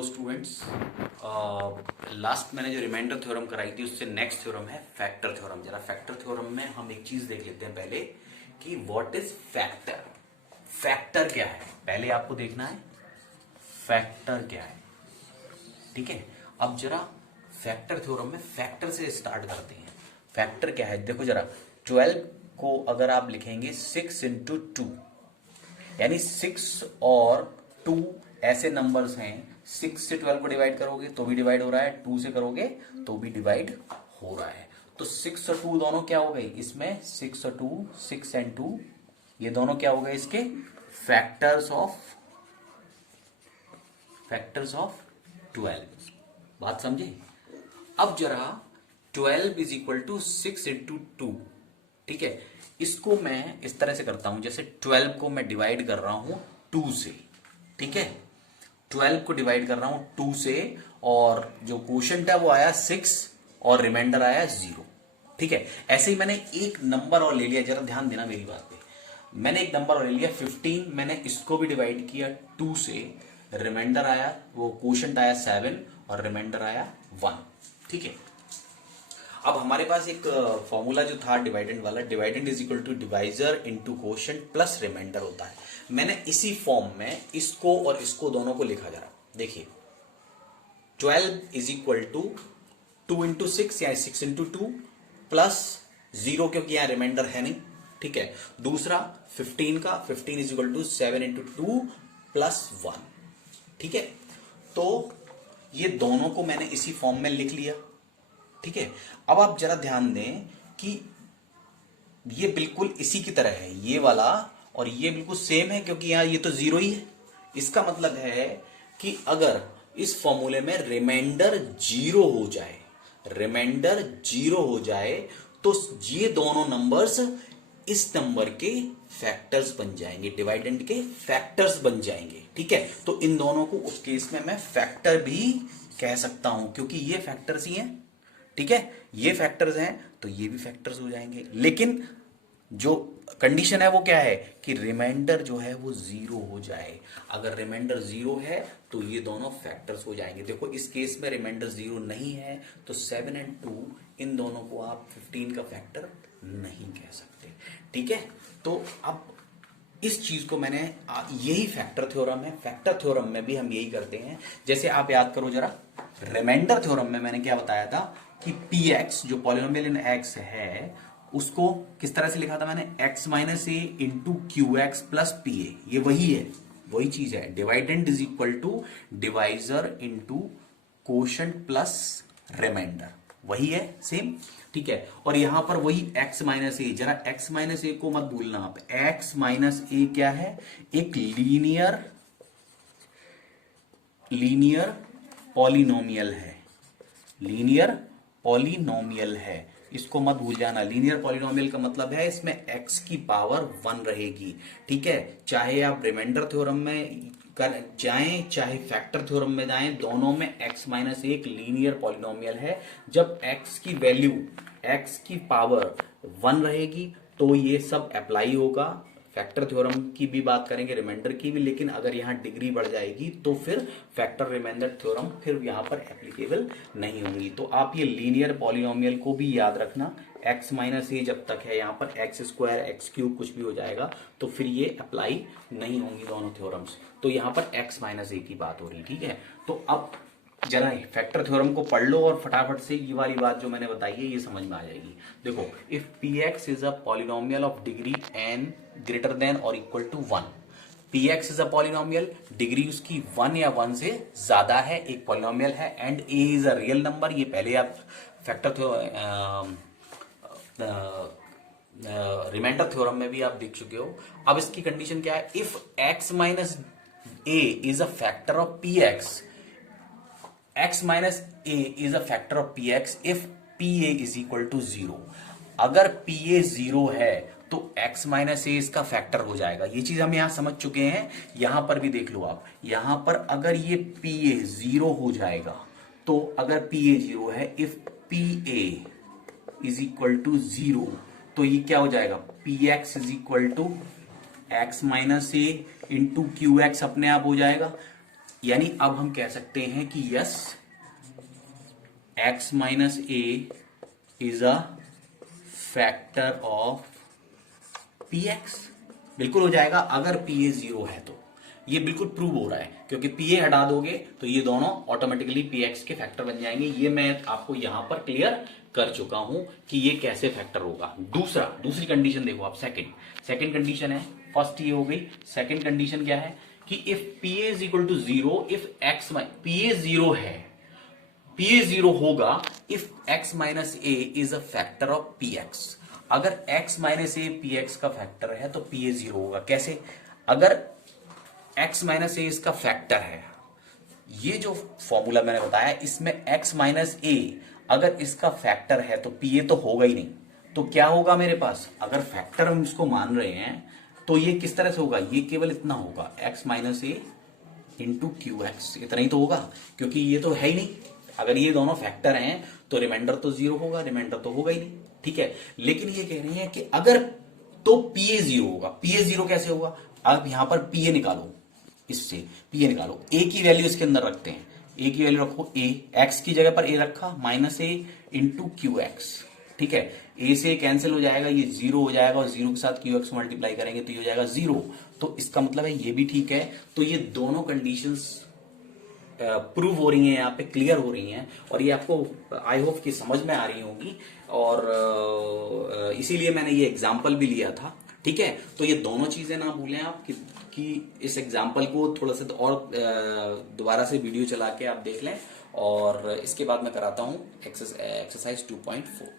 Hello students. Last मैंने जो remainder theorem कराई थी उससे नेक्स्ट थ्योरम है फैक्टर थ्योरम। जरा फैक्टर थ्योरम में हम एक चीज देख लेते हैं पहले कि व्हाट इज फैक्टर। फैक्टर क्या है पहले आपको देखना है, फैक्टर क्या है। ठीक है, अब जरा फैक्टर थ्योरम में फैक्टर से स्टार्ट करते हैं। फैक्टर क्या है देखो जरा, 12 को अगर आप लिखेंगे 6 इंटू 2, यानी 6 और 2 ऐसे नंबर्स हैं। 6 से 12 को डिवाइड करोगे तो भी डिवाइड हो रहा है, 2 से करोगे तो भी डिवाइड हो रहा है। तो 6 और 2 दोनों क्या हो गए इसमें, 6 और 2, 6 एंड 2, ये दोनों क्या हो गए इसके फैक्टर्स ऑफ 12। बात समझे। अब जरा 12 इज इक्वल टू 6 इंटू 2। ठीक है, इसको मैं इस तरह से करता हूं, जैसे 12 को मैं डिवाइड कर रहा हूं 2 से। ठीक है, 12 को डिवाइड कर रहा हूं 2 से, और जो क्वोशंट है वो आया 6 और रिमाइंडर आया 0। ठीक है, ऐसे ही मैंने एक नंबर और ले लिया, जरा ध्यान देना मेरी बात पे। मैंने एक नंबर और ले लिया 15, मैंने इसको भी डिवाइड किया 2 से, रिमाइंडर आया, वो क्वोशंट आया 7 और रिमाइंडर आया 1। ठीक है, अब हमारे पास एक फॉर्मूला जो था डिवाइडेंड वाला, dividend is equal to divisor into quotient plus remainder होता है। मैंने इसी फॉर्म में इसको और इसको दोनों को लिखा। जरा देखिए, 12 इज इक्वल टू 2 इंटू 6 या 6 इंटू 2 प्लस 0, क्योंकि यहां रिमाइंडर है नहीं। ठीक है, दूसरा 15 का 15 is equal to 7 into 2 plus 1। ठीक है, तो ये दोनों को मैंने इसी फॉर्म में लिख लिया। ठीक है, अब आप जरा ध्यान दें कि ये बिल्कुल इसी की तरह है, ये वाला और ये बिल्कुल सेम है, क्योंकि यहां ये तो 0 ही है। इसका मतलब है कि अगर इस फॉर्मूले में रिमाइंडर 0 हो जाए, रिमाइंडर 0 हो जाए तो ये दोनों नंबर्स इस नंबर के फैक्टर्स बन जाएंगे, डिवाइडेंड के फैक्टर्स बन जाएंगे। ठीक है, तो इन दोनों को उस केस में मैं फैक्टर भी कह सकता हूं, क्योंकि ये फैक्टर्स ही हैं। ठीक है, ये फैक्टर्स हैं तो ये भी फैक्टर्स हो जाएंगे, लेकिन जो कंडीशन है वो क्या है कि रिमाइंडर जो है वो 0 हो जाए। अगर रिमाइंडर 0 है तो ये दोनों फैक्टर्स हो जाएंगे। देखो इस केस में रिमाइंडर 0 नहीं है, तो 7 एंड 2 इन दोनों को आप 15 का फैक्टर नहीं कह सकते। ठीक है, तो अब इस चीज को मैंने, यही फैक्टर थ्योरम है। फैक्टर थ्योरम में भी हम यही करते हैं। जैसे आप याद करो जरा, रिमाइंडर थ्योरम में मैंने क्या बताया था कि px जो पॉलिनोमियल इन x है उसको किस तरह से लिखा था मैंने, x minus a into q x plus p a. ये वही है, वही चीज है। Dividend is equal to divisor into quotient plus remainder, वही है सेम। ठीक है, और यहां पर वही x माइनस ए, जरा x माइनस ए को मत भूलना आप। x माइनस ए क्या है, एक लीनियर पॉलिनोमियल है, लीनियर पॉलिनोमियल है, इसको मत भूल जाना। लीनियर पॉलिनोमियल का मतलब है इसमें x की पावर 1 रहेगी। ठीक है, चाहे आप रिमाइंडर थ्योरम में जाएं चाहे फैक्टर थ्योरम में जाएं, दोनों में x माइनस एक लीनियर पॉलिनोमियल है। जब x की वैल्यू, x की पावर 1 रहेगी तो ये सब अप्लाई होगा। फैक्टर थ्योरम की भी बात करेंगे, रिमाइंडर की भी, लेकिन अगर यहां डिग्री बढ़ जाएगी तो फिर फैक्टर रिमाइंडर थ्योरम फिर यहां पर एप्लीकेबल नहीं होंगी। तो आप ये लीनियर पॉलिनोमियल को भी याद रखना। x माइनस ए जब तक है यहाँ पर एक्स स्क्वायर एक्स क्यूब कुछ भी हो जाएगा तो फिर ये अप्लाई नहीं होंगी दोनों थ्योरम्स। तो यहाँ पर x माइनस ए की बात हो रही। ठीक है, तो अब जरा फैक्टर थ्योरम को पढ़ लो और फटाफट से ये वाली बात जो मैंने बताई है ये समझ में आ जाएगी। देखो, if px is a polynomial of degree n greater than और equal to 1, px is a polynomial, degree उसकी 1 या 1 से ज्यादा है, एक पॉलिनोमियल है, and a is a real number. ये पहले आप फैक्टर रिमाइंडर थ्योरम में भी आप देख चुके हो। अब इसकी कंडीशन क्या है, if x minus a is a factor of px, x minus a is a factor of px if pa is equal to 0। अगर pa 0 है तो x माइनस ए इसका फैक्टर हो जाएगा। ये चीज हम यहां समझ चुके हैं। यहां पर भी देख लो आप, यहां पर अगर ये pa 0 हो जाएगा तो अगर pa 0 है, if pa is equal to 0 तो ये क्या हो जाएगा, px is equal to x minus a into q x अपने आप हो जाएगा। यानी अब हम कह सकते हैं कि yes x minus a is a factor of px। बिल्कुल हो जाएगा अगर pa 0 है तो। ये बिल्कुल प्रूव हो रहा है क्योंकि pa हटा दोगे तो ये दोनों ऑटोमेटिकली px के फैक्टर बन जाएंगे। ये मैं आपको यहां पर क्लियर कर चुका हूं कि ये कैसे फैक्टर होगा। दूसरी कंडीशन देखो आप, सेकंड कंडीशन है, फर्स्ट ये हो गई। सेकंड कंडीशन क्या है कि if pa is equal to 0, if x pa 0 है, pa 0 होगा if x minus a is a factor of px। अगर x माइनस ए px का फैक्टर है तो pa 0 होगा। कैसे? अगर x माइनस ए इसका फैक्टर है, ये जो फॉर्मूला मैंने बताया इसमें x माइनस ए अगर इसका फैक्टर है तो pa तो होगा ही नहीं। तो क्या होगा मेरे पास, अगर फैक्टर हम इसको मान रहे हैं तो ये किस तरह से होगा, ये केवल इतना होगा x minus a into q x, इतना ही तो होगा क्योंकि ये तो है ही नहीं। अगर ये दोनों फैक्टर हैं तो रिमाइंडर तो 0 होगा, रिमाइंडर तो होगा ही नहीं। ठीक है, लेकिन ये कह रहे हैं कि अगर तो pa 0 होगा। pa 0 कैसे होगा, अब यहां पर pa निकालो, इससे pa निकालो, a की वैल्यू इसके अंदर रखते हैं, a की वैल्यू रखो, a x की जगह पर a रखा, minus a into q x. ठीक है, a से कैंसिल हो जाएगा, ये 0 हो जाएगा और 0 के साथ क्यू एक्स मल्टीप्लाई करेंगे तो ये हो जाएगा 0। तो इसका मतलब है ये भी ठीक है। तो ये दोनों कंडीशंस प्रूव हो रही हैं, यहाँ पे क्लियर हो रही हैं और ये आपको आई होप कि समझ में आ रही होंगी। और इसीलिए मैंने ये एग्जाम्पल भी लिया था। ठीक है, तो ये दोनों चीजें ना भूलें आप कि इस एग्जाम्पल को थोड़ा सा और दोबारा से वीडियो चला के आप देख लें। और इसके बाद मैं कराता हूं एक्सरसाइज 2.4।